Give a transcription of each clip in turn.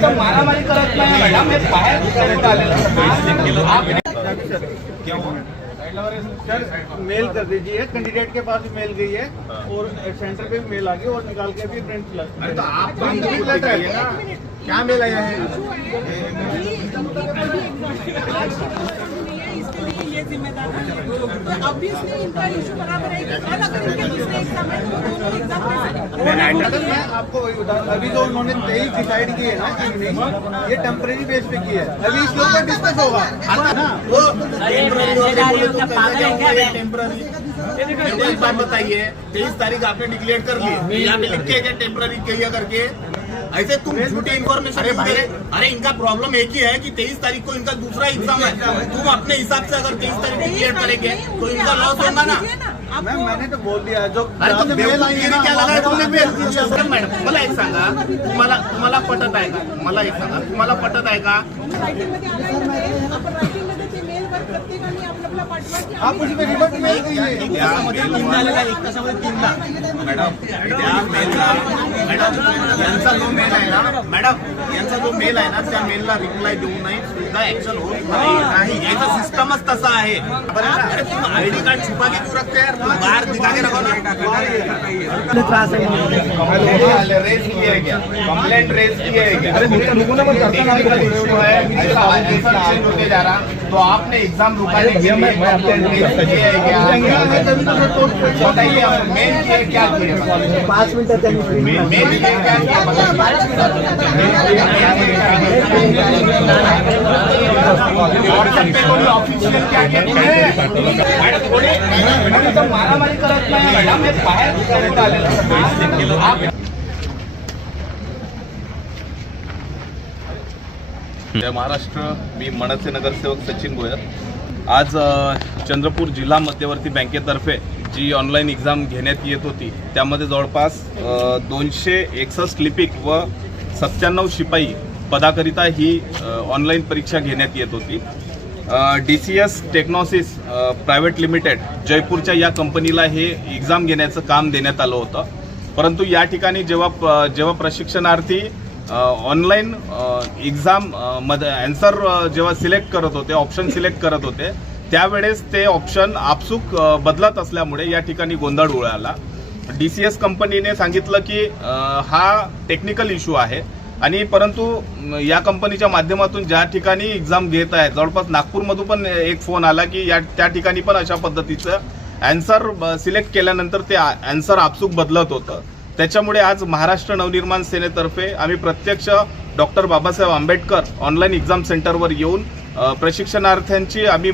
इथं मारामारी करत नाही. मॅडम हे बाहेर फिरून आलेलं? सर मेल कर दीजिए। कैंडिडेट के पास भी मेल गई है और सेंटर पे भी मेल आ गई और निकाल के भी प्रिंट अरे तो आप तो ना। क्या मेल आया है इसके लिए ये जिम्मेदार है तो ऑब्वियसली इनका इशू बराबर है कि कल इनके दूसरे एग्ज़ाम है तो दोनों एग्ज़ाम मैडम आपको वही बता अभी जो उन्होंने तेईस डिसाइड किए ना इवनिंग ये टेम्परेरी बेस पे की है अभी इस लोग का डिस्कस होगा वो टेम्पररी बात बताइए तेईस तारीख आपने डिक्लेयर कर ली। यहाँ पे लिख के टेम्पररी किया करके? ऐसे तुम झूठी इन्फॉर्मेशन अरे भाई। अरे इनका प्रॉब्लम एक ही है कि तेईस तारीख को इनका दूसरा एग्जाम है। तुम अपने हिसाब से अगर तेईस तारीख डिक्लेयर करेंगे तो इनका लॉस होगा ना। मैम मैंने तो बोल दिया जो अरे तो मेल है क्या तुमने बे- मॅडम मला एक सांगा। तुम्हाला तुम्हाला पटत आहे का? मला एक सांगा। तुम्हाला पटत आहे का? की मेल त्या मेलला मॅडम यांचा जो मेल आहे ना मॅडम यांचा जो मेल आहे ना त्या मेलला रिप्लाय देऊ नये. सुद्धा ऍक्शन होत नाही. नाही याचा सिस्टमच तसा आहे. अरे तुम आयडी कार्ड छुपा के क्यों रखते हैं यार बाहर दिखा के रखो ना रेस किया है क्या? कंप्लेंट रेस किया है क्या है. ऐसा होते जा रहा. तो आपने एग्जाम रुकाने के लिए कंप्लेंट किया है क्या बताइए आप मेन किए क्या किए पाँच मिनट मेन किए क्या पे ऑफिशियल क्या मारामारी करत नाही मॅडम हे बाहेर फिरून आलेलं आहे. आप जय महाराष्ट्र. मी मनसे नगरसेवक सचिन गोयर आज चंद्रपूर जिल्हा मध्यवर्ती बँकेतर्फे जी ऑनलाईन एक्झाम घेण्यात येत होती त्यामध्ये जवळपास दोनशे एकसष्ट लिपिक व सत्त्याण्णव शिपाई पदाकरिता ही ऑनलाईन परीक्षा घेण्यात येत होती. D C S technosys private limited जयपूरच्या या कंपनीला हे एक्झाम घेण्याचं काम देण्यात आलं होतं. परंतु या ठिकाणी जेव्हा प- जेव्हा प्रशिक्षणार्थी ऑनलाईन एक्झाममध्ये अँसर जेव्हा सिलेक्ट करत होते ऑप्शन सिलेक्ट करत होते त्यावेळेस ते ऑप्शन आपसूक बदलत असल्यामुळे या ठिकाणी गोंधळ उडाला. डी सी एस कंपनीने सांगितलं की हा टेक्निकल इश्यू आहे आणि परंतु या कंपनीच्या माध्यमातून ज्या ठिकाणी एक्झाम घेत आहे जवळपास नागपूरमधून पण एक फोन आला की या त्या ठिकाणी पण अशा पद्धतीचं अँसर सिलेक्ट केल्यानंतर ते अँसर आपसूक बदलत होतं. त्याच्यामुळे आज महाराष्ट्र नवनिर्माण सेनेतर्फे आम्ही प्रत्यक्ष doctor Babasaheb Ambedkar online exam सेंटरवर येऊन प्रशिक्षणार्थ्यांची आम्ही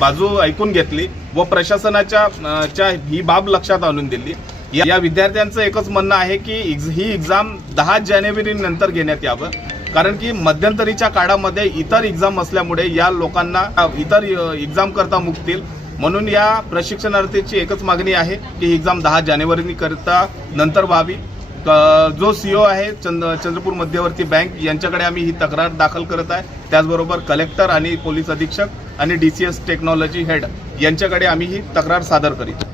बाजू ऐकून घेतली व प्रशासनाच्या च्या ही बाब लक्षात आणून दिली. या विद्यार्थ्यांचं एकच म्हणणं आहे की ही एक्झाम दहा जानेवारी नंतर घेण्यात यावं. कारण की मध्यंतरीच्या काळामध्ये इतर एक्झाम असल्यामुळे या लोकांना इतर एक्झाम करता मुकतील. म्हणून या प्रशिक्षणार्थीची एकच मागणी आहे की ही एक्झाम दहा जानेवारी करता नंतर व्हावी. जो सीओ आहे चंद्र चंद्रपूर मध्यवर्ती बँक यांच्याकडे आम्ही ही तक्रार दाखल करत आहे. त्याचबरोबर कलेक्टर आणि पोलीस अधीक्षक आणि D C S technology head यांच्याकडे आम्ही ही तक्रार सादर करीत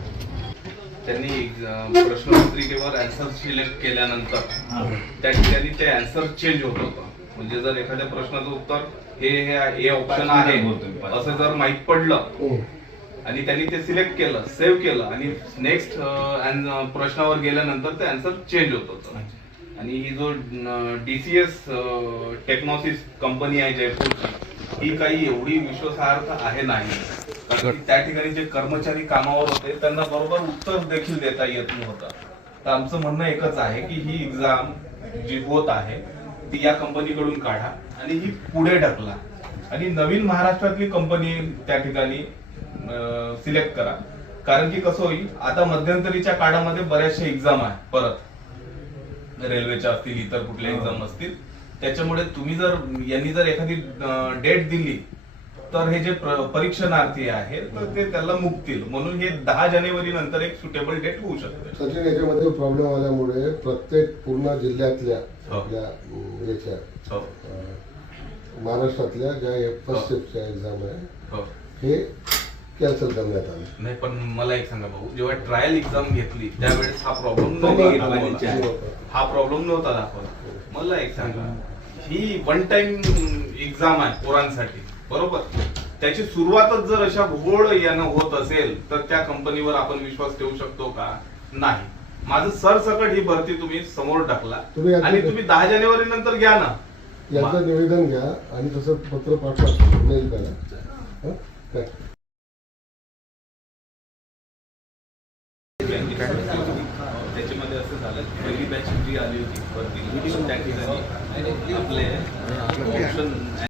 त्यांनी प्रश्नपत्रिकेवर अँसर सिलेक्ट केल्यानंतर त्या ठिकाणी ते अँसर चेंज होत होतं. म्हणजे जर एखाद्या प्रश्नाचं उत्तर हे हे हे ऑप्शन आहे असं जर माहीत पडलं आणि त्यांनी ते सिलेक्ट केलं सेव्ह केलं. आणि नेक्स्ट प्रश्नावर गेल्यानंतर ते आन्सर चेंज होत होतं. आणि ही जो डीसीएस टेक्नॉसिस कंपनी आहे जयपूरची ही काही एवढी विश्वासार्ह आहे नाही. कारण त्या ठिकाणी जे कर्मचारी कामावर होते त्यांना बरोबर उत्तर देखील देता येत नव्हतं. तर आमचं म्हणणं एकच आहे की ही एक्झाम जी होत आहे ती या कंपनीकडून काढा आणि ही पुढे ढकला. आणि नवीन महाराष्ट्रातली कंपनी त्या ठिकाणी सिलेक्ट करा. कारण की कसं होईल आता मध्यंतरीच्या काळामध्ये बऱ्याचशा एक्झाम आहे परत. रेल्वेच्या असतील इतर कुठल्या एक्झाम असतील. त्याच्यामुळे तुम्ही जर यांनी जर एखादी डेट दिली तर हे जे प्र- परीक्षणार्थी आहेत तर ते त्याला मुकतील. म्हणून हे दहा जानेवारी नंतर एक सुटेबल डेट होऊ शकते. सचिन याच्यामध्ये प्रॉब्लेम आल्यामुळे प्रत्येक पूर्ण जिल्ह्यातल्या हो. आपल्या याच्या हो. महाराष्ट्रातल्या ज्या फर्स्ट शिफ्टच्या एक्झाम आहे हो. हे कॅन्सल करण्यात आले. नाही पण मला एक सांगा भाऊ जेव्हा ट्रायल एक्झाम घेतली त्यावेळेस हा प्रॉब्लेम. दाखवला. हा प्रॉब्लेम नव्हता दाखवला. मला एक सांगा ही वन टाइम एक्झाम आहे पोरांसाठी बरोबर? त्याची सुरुवातच जर अशा घोळ यानं होत असेल तर त्या कंपनीवर आपण विश्वास ठेवू शकतो का? नाही. माझं सरसकट ही भरती तुम्ही समोर टाकला. तुम्ही आणि तुम्ही दहा जानेवारी नंतर घ्या ना. याचं निवेदन घ्या आणि तसं पत्र पाठवा मेल करा. हं? काय? त्याच्यामध्ये असं झालं की पहिली बॅच जी आली होती भरती त्या ठिकाणी आपले ऑप्शन